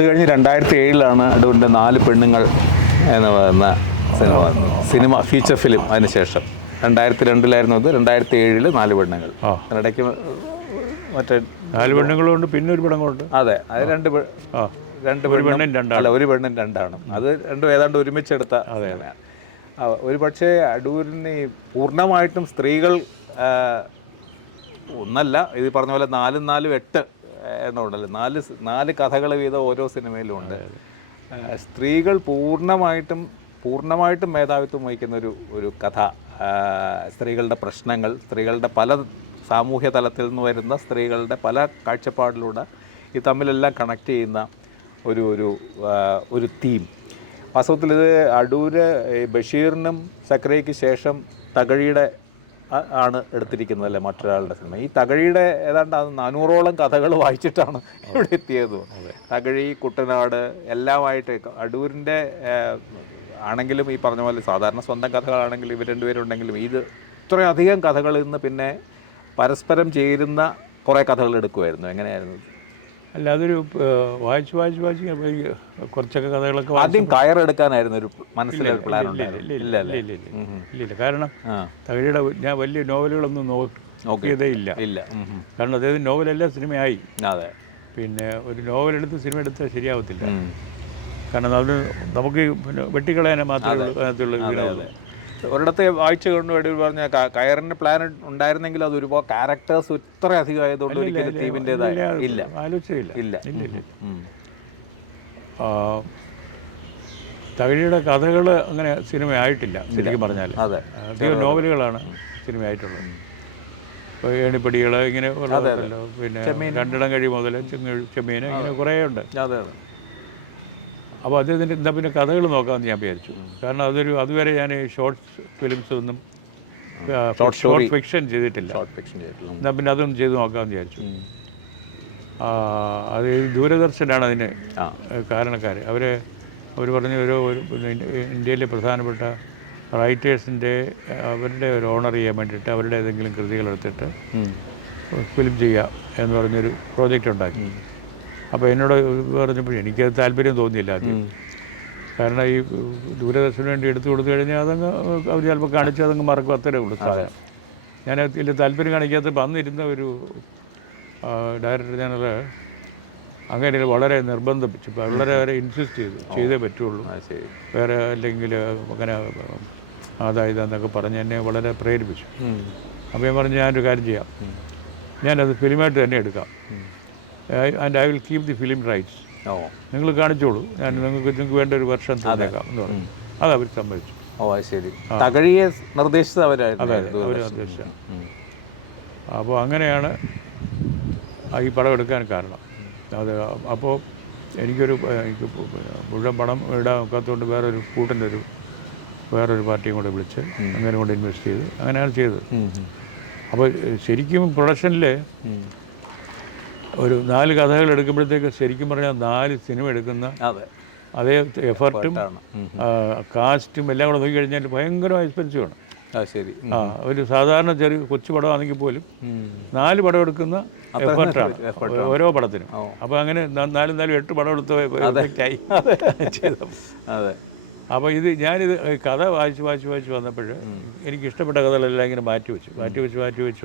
അത് കഴിഞ്ഞ് 2007 അടൂരിൻ്റെ 4 പെണ്ണുങ്ങൾ എന്ന് പറയുന്ന സിനിമ ഫീച്ചർ ഫിലിം. അതിനുശേഷം 2002 അത്, 2007 4 പെണ്ണുങ്ങൾ. അതിനിടയ്ക്ക് മറ്റേ 4 പെണ്ണുങ്ങളുണ്ട്, പിന്നെ ഒരു പടം കൊണ്ട്. അതെ, അത് രണ്ട് പെണ്ണും അല്ല, ഒരു പെണ്ണും രണ്ടാണ്. അത് രണ്ടും ഏതാണ്ട് ഒരുമിച്ചെടുത്ത സിനിമയാണ്. ഒരു പക്ഷേ അടൂരിന് പൂർണ്ണമായിട്ടും സ്ത്രീകൾ ഒന്നല്ല, ഇത് പറഞ്ഞ പോലെ 4 4 8 എന്നുണ്ടല്ലോ, 4 കഥകൾ വീതം ഓരോ സിനിമയിലും ഉണ്ട്. സ്ത്രീകൾ പൂർണ്ണമായിട്ടും മേധാവിത്വം വഹിക്കുന്ന ഒരു കഥ. സ്ത്രീകളുടെ പ്രശ്നങ്ങൾ, സ്ത്രീകളുടെ പല സാമൂഹ്യ തലത്തിൽ നിന്ന് വരുന്ന സ്ത്രീകളുടെ പല കാഴ്ചപ്പാടിലൂടെ ഈ തമ്മിലെല്ലാം കണക്ട് ചെയ്യുന്ന ഒരു തീം. വാസ്തവത്തിൽ ഇത് അടൂര് ബഷീറിനും സക്കറിയയ്ക്ക് ശേഷം തകഴിയുടെ ആണ് എടുത്തിരിക്കുന്നത് അല്ലേ മറ്റൊരാളുടെ സിനിമ. ഈ തകഴിയുടെ ഏതാണ്ട് 400ഓളം കഥകൾ വായിച്ചിട്ടാണ് ഇവിടെ എത്തിയത്. തകഴി, കുട്ടനാട് എല്ലാമായിട്ട് അടൂരിൻ്റെ ആണെങ്കിലും ഈ പറഞ്ഞ പോലെ സാധാരണ സ്വന്തം കഥകളാണെങ്കിലും ഇവർ രണ്ടുപേരുണ്ടെങ്കിലും ഇത് ഇത്രയധികം കഥകളിൽ നിന്ന് പിന്നെ പരസ്പരം ചേരുന്ന കുറേ കഥകൾ എടുക്കുമായിരുന്നു. എങ്ങനെയായിരുന്നു? അല്ല, അതൊരു വായിച്ച് കുറച്ചൊക്കെ കഥകളൊക്കെ ആദ്യം കയറെടുക്കാനായിരുന്നു ഒരു മനസ്സിലൊരു പ്ലാൻ ഉണ്ടായിരുന്നു. ഇല്ല, കാരണം തകഴിയുടെ ഞാൻ വലിയ നോവലുകളൊന്നും നോക്കിയതേ ഇല്ല. കാരണം അദ്ദേഹം നോവലെല്ലാം സിനിമയായി. അതെ, പിന്നെ ഒരു നോവലെടുത്ത് സിനിമ എടുത്താൽ ശരിയാവത്തില്ല. കാരണം അതിന് നമുക്ക് പിന്നെ വെട്ടിക്കളയാനേ മാത്രമേ അതിനകത്തുള്ളൂ. ഒരിടത്ത് വായിച്ചു കൊണ്ട് വേണ്ടി പറഞ്ഞ കയറിൻ്റെ പ്ലാൻ ഉണ്ടായിരുന്നെങ്കിൽ അത് ഒരുപാട് ക്യാരക്ടേഴ്സ് ഇത്ര അധികം ആയതുകൊണ്ട് ഒരിക്കലും ടീമിൻ്റെതായ ഇല്ല, ആലോചിച്ചില്ല. ഇല്ല. തകഴിയുടെ കഥകൾ അങ്ങനെ സിനിമയായിട്ടില്ല ശരിക്കും പറഞ്ഞാൽ. അധികം നോവലുകളാണ് സിനിമയായിട്ടുള്ളത്. ഇപ്പോൾ ഏണിപ്പടികൾ ഇങ്ങനെ ഉള്ളതല്ലോ, പിന്നെ രണ്ടിടം കഴി മുതൽ ചെമ്മീൻ, ഇങ്ങനെ കുറേ ഉണ്ട്. അപ്പോൾ അദ്ദേഹത്തിൻ്റെ എന്താ പിന്നെ കഥകൾ നോക്കാമെന്ന് ഞാൻ വിചാരിച്ചു. കാരണം അതുവരെ ഞാൻ ഷോർട്സ് ഫിലിംസ് ഒന്നും ഷോർട്ട് ഫിക്ഷൻ ചെയ്തിട്ടില്ല. എന്നാൽ പിന്നെ അതൊന്നും ചെയ്ത് നോക്കാമെന്ന് വിചാരിച്ചു. അത് ദൂരദർശനാണ് അതിന് കാരണക്കാർ. അവർ പറഞ്ഞ ഇന്ത്യയിലെ പ്രധാനപ്പെട്ട റൈറ്റേഴ്സിൻ്റെ അവരുടെ ഒരു ഓണർ ചെയ്യാൻ വേണ്ടിയിട്ട് അവരുടെ ഏതെങ്കിലും കൃതികളെടുത്തിട്ട് ഫിലിം ചെയ്യുക എന്ന് പറഞ്ഞൊരു പ്രോജക്റ്റ് ഉണ്ടാക്കി. അപ്പോൾ എന്നോട് പറഞ്ഞപ്പോൾ എനിക്കത് താല്പര്യം തോന്നിയില്ല ആദ്യം. കാരണം ഈ ദൂരദർശന് വേണ്ടി എടുത്തു കൊടുത്തു കഴിഞ്ഞാൽ അതങ്ങ് അവർ ചിലപ്പോൾ കാണിച്ച് അതങ്ങ് മറക്കും, അത്രേ ഉള്ളൂ സാധനം. ഞാൻ ഇതിൽ താല്പര്യം കാണിക്കാത്തപ്പോൾ അന്നിരുന്ന ഒരു ഡയറക്ടർ ജനറൽ അങ്ങനെ വളരെ നിർബന്ധിപ്പിച്ചു, വളരെ ഇൻസിസ്റ്റ് ചെയ്തേ പറ്റുള്ളൂ, വേറെ അല്ലെങ്കിൽ അങ്ങനെ അതായതെന്നൊക്കെ പറഞ്ഞ് എന്നെ വളരെ പ്രേരിപ്പിച്ചു. അപ്പോൾ ഞാൻ പറഞ്ഞു ഞാനൊരു കാര്യം ചെയ്യാം, ഞാനത് ഫിലിമായിട്ട് തന്നെ എടുക്കാം, and I will keep the film rights. നിങ്ങൾ കാണിച്ചോളൂ, നിങ്ങൾക്ക് വേണ്ട ഒരു വർഷം തന്നേക്കാം എന്ന് പറഞ്ഞു. അത് അവർ സമ്മതിച്ചു. തകഴിയെ നിർദ്ദേശിച്ചത് അവരായിരുന്നു. അതെ, അവർ നിർദ്ദേശിച്ച. അപ്പോൾ അങ്ങനെയാണ് ഈ പടം എടുക്കാൻ കാരണം. അത് അപ്പോൾ എനിക്ക് മുഴുവൻ പണം ഇടാൻ ഒക്കാത്തതുകൊണ്ട് വേറൊരു പാർട്ടിയും കൂടെ വിളിച്ച് അങ്ങനെ കൊണ്ട് ഇൻവെസ്റ്റ് ചെയ്ത് അങ്ങനെയാണ് ചെയ്തത്. അപ്പോൾ ശരിക്കും പ്രൊഡക്ഷനിൽ ഒരു 4 കഥകൾ എടുക്കുമ്പോഴത്തേക്ക് ശരിക്കും പറഞ്ഞാൽ 4 സിനിമ എടുക്കുന്ന അതേ എഫർട്ടും കാസ്റ്റും എല്ലാം കൂടെ നോക്കിക്കഴിഞ്ഞാൽ ഭയങ്കര എക്സ്പെൻസീവാണ്. ഒരു സാധാരണ കൊച്ചു പടമാണെങ്കിൽ പോലും 4 പടം എടുക്കുന്ന എഫർട്ടാണ് ഓരോ പടത്തിനും. അപ്പോൾ അങ്ങനെ 4 പടം എടുത്തായി ചെയ്തത്. അപ്പോൾ ഞാനിത് കഥ വായിച്ച് വന്നപ്പോൾ എനിക്ക് ഇഷ്ടപ്പെട്ട കഥകളെല്ലാം ഇങ്ങനെ മാറ്റി വെച്ച്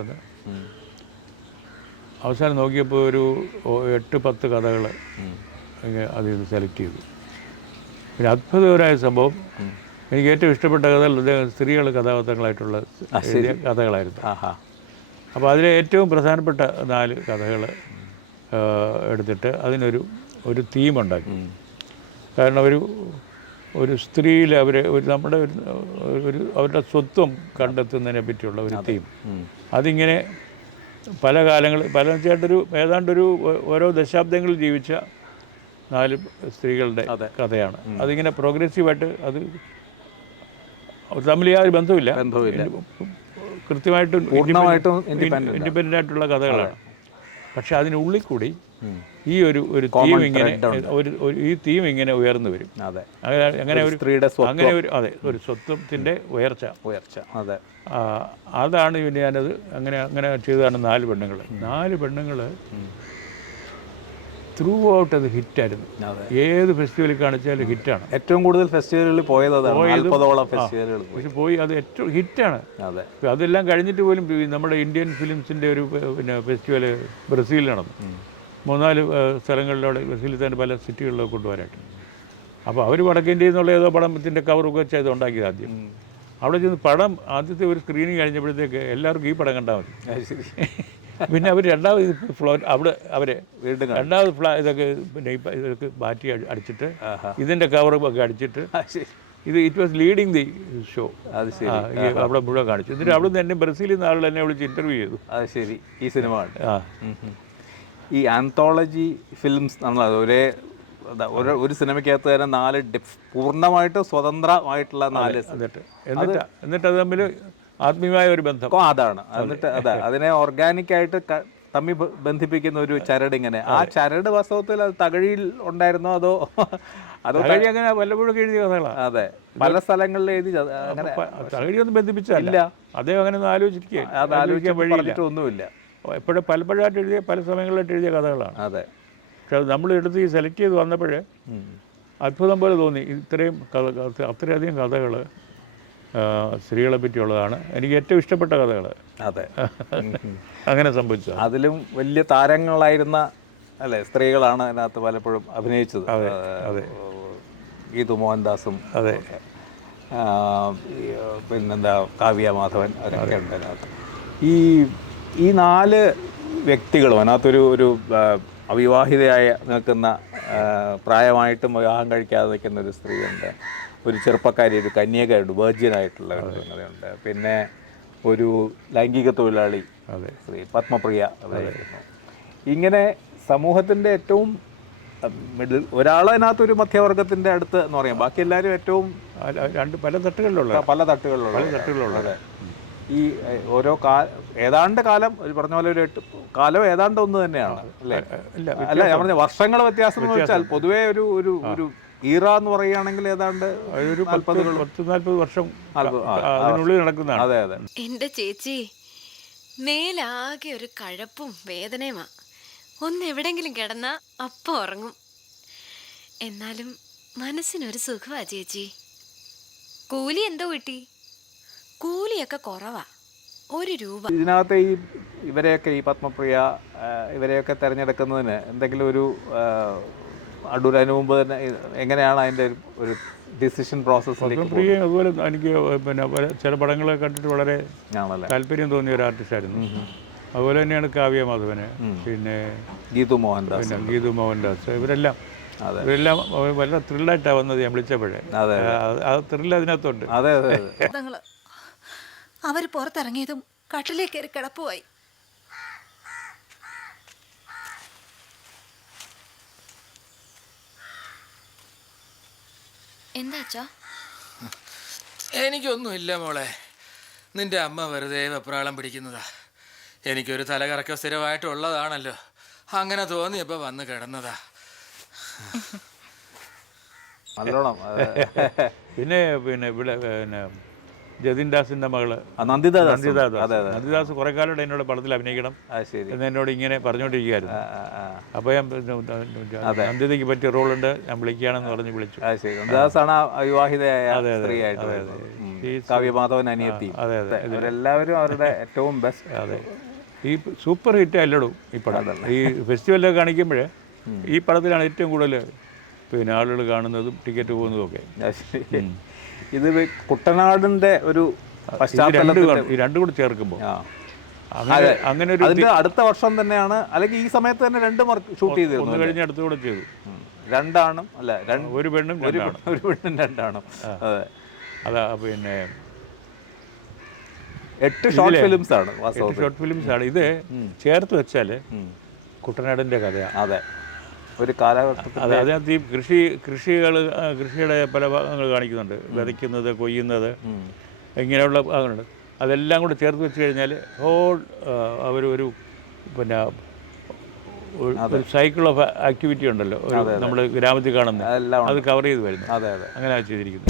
വന്ന് അവസാനം നോക്കിയപ്പോൾ ഒരു 8-10 കഥകൾ അതിൽ നിന്ന് സെലക്ട് ചെയ്തു. പിന്നെ അത്ഭുതകരമായ സംഭവം, എനിക്ക് ഏറ്റവും ഇഷ്ടപ്പെട്ട കഥകൾ സ്ത്രീകൾ കഥാപാത്രങ്ങളായിട്ടുള്ള കഥകളായിരുന്നു. അപ്പോൾ അതിലെ ഏറ്റവും പ്രധാനപ്പെട്ട 4 കഥകൾ എടുത്തിട്ട് അതിനൊരു തീമുണ്ടാക്കി. കാരണം ഒരു സ്ത്രീയിൽ അവരുടെ സ്വത്വം കണ്ടെത്തുന്നതിനെ പറ്റിയുള്ള ഒരു തീം. അതിങ്ങനെ പല ഏതാണ്ടൊരു ഓരോ ദശാബ്ദങ്ങളിൽ ജീവിച്ച 4 സ്ത്രീകളുടെ കഥയാണ്. അതിങ്ങനെ പ്രോഗ്രസീവായിട്ട് അത് തമ്മിൽ യാതൊരു ബന്ധമില്ല, കൃത്യമായിട്ടും ഇൻഡിപെൻഡൻ്റ് ആയിട്ടുള്ള കഥകളാണ്. പക്ഷെ അതിനുള്ളിൽ കൂടി ഈ ഒരു തീം ഇങ്ങനെ ഉയർന്നു വരും. അങ്ങനെ ഒരു സ്വത്വത്തിൻ്റെ ഉയർച്ച. അതാണ് പിന്നെ ഞാനത് അങ്ങനെ ചെയ്തതാണ് 4 പെണ്ണുങ്ങൾ. 4 പെണ്ണുങ്ങൾ ത്രൂ ഔട്ട് അത് ഹിറ്റായിരുന്നു. ഏത് ഫെസ്റ്റിവലിൽ കാണിച്ചാലും ഹിറ്റാണ്. ഏറ്റവും കൂടുതൽ ഫെസ്റ്റിവലുകളിൽ പോയത് 40ഓളം ഫെസ്റ്റിവലുകൾ പക്ഷെ പോയി അത് ഏറ്റവും ഹിറ്റാണ്. അതെ, അതെല്ലാം കഴിഞ്ഞിട്ട് പോലും നമ്മുടെ ഇന്ത്യൻ ഫിലിംസിൻ്റെ ഒരു പിന്നെ ഫെസ്റ്റിവൽ ബ്രസീലിൽ നടന്നു. 3-4 സ്ഥലങ്ങളിലൂടെ ബ്രസീലിൽ തന്നെ പല സിറ്റികളിലൊക്കെ കൊണ്ടുവരാനായിട്ട്. അപ്പോൾ അവർ വടക്കേന്ത്യയിൽ നിന്നുള്ള ഏതോ പടത്തിൻ്റെ കവറൊക്കെ വെച്ച് അത് ഉണ്ടാക്കിയത് ആദ്യം. അവിടെ ചെന്ന് പടം ആദ്യത്തെ ഒരു സ്ക്രീനിങ് കഴിഞ്ഞപ്പോഴത്തേക്ക് എല്ലാവർക്കും ഈ പടം കണ്ടാൽ മതി. പിന്നെ അവർ രണ്ടാമത് ഫ്ലോർ അവിടെ അവരെ രണ്ടാമത് ഇതൊക്കെ പിന്നെ ഇതൊക്കെ മാറ്റി അടിച്ചിട്ട് ഇതിൻ്റെ കവറൊക്കെ അടിച്ചിട്ട് it was leading the show. അത് ശരി, അവിടെ മുഴുവൻ കാണിച്ചു. എന്നിട്ട് അവിടെ നിന്ന് എന്നെ ബ്രസീലിൽ നിന്ന് ആളുകൾ എന്നെ വിളിച്ച് ഇൻ്റർവ്യൂ ചെയ്തു. അത് ശരി. ഈ സിനിമ ഈ ആന്തോളജി ഫിലിംസ് നമ്മൾ ഒരേ ഒരു സിനിമയ്ക്കകത്ത് തന്നെ 4 പൂർണ്ണമായിട്ട് സ്വതന്ത്രമായിട്ടുള്ള 4 എന്നിട്ട് അത് തമ്മിൽ ആത്മീയമായ ഒരു ബന്ധം അതാണ്. എന്നിട്ട് അതിനെ ഓർഗാനിക്കായിട്ട് തമ്മിൽ ബന്ധിപ്പിക്കുന്ന ഒരു ചരട്. ഇങ്ങനെ ആ ചരട് വാസ്തവത്തിൽ അത് തകഴിയിൽ ഉണ്ടായിരുന്നോ അതോ തകഴി അങ്ങനെ വല്ലപ്പോഴും എഴുതിയ കഥകളാണ്. അതെ, പല സ്ഥലങ്ങളിൽ എഴുതി. അങ്ങനെ തകഴിയൊന്നും ബന്ധിപ്പിച്ചില്ല. അദ്ദേഹം അങ്ങനെ ഒന്നും ആലോചിക്കാൻ വഴിയിട്ടൊന്നുമില്ല. എപ്പോഴും പലപ്പോഴായിട്ട് എഴുതിയ പല സമയങ്ങളിലായിട്ട് എഴുതിയ കഥകളാണ്. അതെ, പക്ഷെ അത് നമ്മൾ എടുത്ത് ഈ സെലക്ട് ചെയ്ത് വന്നപ്പോഴേ അത്ഭുതം പോലെ തോന്നി. ഇത്രയും അത്രയധികം കഥകൾ സ്ത്രീകളെ പറ്റിയുള്ളതാണ്. എനിക്ക് ഏറ്റവും ഇഷ്ടപ്പെട്ട കഥകൾ. അതെ, അങ്ങനെ സംഭവിച്ചു. അതിലും വലിയ താരങ്ങളായിരുന്ന അല്ലേ സ്ത്രീകളാണ് അതിനകത്ത് പലപ്പോഴും അഭിനയിച്ചത്. അതെ, ഗീതു മോഹൻദാസും അതെ, പിന്നെന്താ കാവ്യ മാധവൻ, അവരൊക്കെ ഉണ്ട് അതിനകത്ത്. ഈ 4 വ്യക്തികളും അതിനകത്തൊരു അവിവാഹിതയായി നിൽക്കുന്ന പ്രായമായിട്ടും വിവാഹം കഴിക്കാതെ നിൽക്കുന്ന ഒരു സ്ത്രീയുണ്ട്, ഒരു ചെറുപ്പക്കാരി, ഒരു കന്യകയുണ്ട്, വെർജിനായിട്ടുള്ള ഒരു സംഗതിയുണ്ട്, പിന്നെ ഒരു ലൈംഗിക തൊഴിലാളി സ്ത്രീ പത്മപ്രിയ. ഇങ്ങനെ സമൂഹത്തിൻ്റെ ഏറ്റവും ഒരാളതിനകത്തൊരു മധ്യവർഗത്തിൻ്റെ അടുത്ത് എന്ന് പറയാം. ബാക്കി എല്ലാവരും ഏറ്റവും പല തട്ടുകളിലുള്ള. ഈ ഓരോ ഏതാണ്ട് കാലം പറഞ്ഞ പോലെ ഒരു കാലം ഏതാണ്ട് ഒന്ന് തന്നെയാണ് അല്ലേ? അല്ല, ഞാൻ പറഞ്ഞ വർഷങ്ങൾ വ്യത്യാസം എന്ന് വെച്ചാൽ പൊതുവേ ഒരു ഈറ എന്ന് പറയുകയാണെങ്കിൽ ഏതാണ്ട് ഒരു 40 വർഷം അതിനുള്ളിൽ നടക്കുന്നതാണ്. അതെ അതെ. എന്റെ ചേച്ചി മേലാകെ ഒരു കഴപ്പും വേദനയുമാ. ഒന്ന് എവിടെങ്കിലും കിടന്നാ അപ്പം ഉറങ്ങും. എന്നാലും മനസ്സിനൊരു സുഖമാ ചേച്ചി. കൂലി എന്തോ കിട്ടി? കൂലിയൊക്കെ കുറവാ, 1 രൂപ. ഇതിനകത്ത് ഇവരെയൊക്കെ ഈ പത്മപ്രിയ ഇവരെയൊക്കെ തിരഞ്ഞെടുക്കുന്നതിന് എന്തെങ്കിലും ഒരു അടൂരതിന് മുമ്പ് തന്നെ എങ്ങനെയാണ് അതിൻ്റെ ഒരു ഡിസിഷൻ പ്രോസസ്സിലേക്ക്? അതുപോലെ എനിക്ക് പിന്നെ ചില പടങ്ങളെ കണ്ടിട്ട് വളരെ താല്പര്യം തോന്നിയ ഒരു ആർട്ടിസ്റ്റായിരുന്നു. അതുപോലെ തന്നെയാണ് കാവ്യ മാധവന്, പിന്നെ ഗീതു മോഹൻദാസ്, ഇവരെല്ലാം വളരെ ത്രില്ലായിട്ടാണ് വന്നത്. ഞാൻ വിളിച്ചപ്പോഴേ ആ ത്രില്ല് അതിനകത്തുണ്ട്. അതെ അതെ. അവർ പുറത്തിറങ്ങിയതും കട്ടിലേക്ക് കയറി കിടപ്പുമായി. എന്താ? എനിക്കൊന്നുമില്ല മോളെ, നിന്റെ അമ്മ വെറുതെ വെപ്രാളം പിടിക്കുന്നതാ. എനിക്കൊരു തലകറക്കം സ്ഥിരമായിട്ടുള്ളതാണല്ലോ, അങ്ങനെ തോന്നിയപ്പോൾ വന്ന് കിടന്നതാ. നല്ലോണം. പിന്നെ ഇവിടെ ജതിൻ ദാസിന്റെ മകള് നന്ദിദാസ് കുറെ കാലം എന്നോട് പടത്തിൽ അഭിനയിക്കണം എന്ന് എന്നോട് ഇങ്ങനെ പറഞ്ഞുകൊണ്ടിരിക്കുകയായിരുന്നു. അപ്പോൾ ഞാൻ നന്ദിതയ്ക്ക് പറ്റിയ റോളുണ്ട്, ഞാൻ വിളിക്കുകയാണെന്ന് പറഞ്ഞ് വിളിച്ചു. എല്ലാവരും അവരുടെ ഏറ്റവും ബെസ്റ്റ്. അതെ, ഈ സൂപ്പർ ഹിറ്റ് അല്ലടും ഈ പടം. ഈ ഫെസ്റ്റിവലൊക്കെ കാണിക്കുമ്പോഴേ ഈ പടത്തിലാണ് ഏറ്റവും കൂടുതൽ പിന്നെ ആളുകൾ കാണുന്നതും ടിക്കറ്റ് പോകുന്നതും ഒക്കെ. ഇത് കുട്ടനാടിന്റെ ഒരു ഈ രണ്ടും കൂടി ചേർക്കുമ്പോൾ അങ്ങനെ ഒരു അടുത്ത വർഷം തന്നെയാണ്, അല്ലെങ്കിൽ ഈ സമയത്ത് തന്നെ 2 ഷൂട്ട് ചെയ്തിരുന്നു. ഒന്ന് കഴിഞ്ഞ് അടുത്തുകൂടെ ചെയ്തു. 2 ആണും അല്ല, 1 പെണ്ണും 2 ആണും. അതെ, അതാ. പിന്നെ 8 ഷോർട്ട് ഫിലിംസ് ആണ്. 8 ഷോർട്ട് ഫിലിംസ് ആണ്. ഇത് ചേർത്ത് വെച്ചാൽ കുട്ടനാടിന്റെ കഥയാണ്. അതെ, ഒരു കാലഘട്ടത്തിൽ അതിനകത്ത് ഈ കൃഷിയുടെ പല ഭാഗങ്ങൾ കാണിക്കുന്നുണ്ട്. വിതയ്ക്കുന്നത്, കൊയ്യുന്നത്, ഇങ്ങനെയുള്ള ഭാഗങ്ങളുണ്ട്. അതെല്ലാം കൂടെ ചേർത്ത് വെച്ച് കഴിഞ്ഞാൽ ഹോൾ അവരൊരു പിന്നെ ഒരു സൈക്കിൾ ഓഫ് ആക്ടിവിറ്റി ഉണ്ടല്ലോ, നമ്മൾ ഗ്രാമത്തിൽ കാണുന്നത്, അത് കവർ ചെയ്ത് വരുന്നു. അതെ അതെ, അങ്ങനെ ചെയ്തിരിക്കുന്നത്.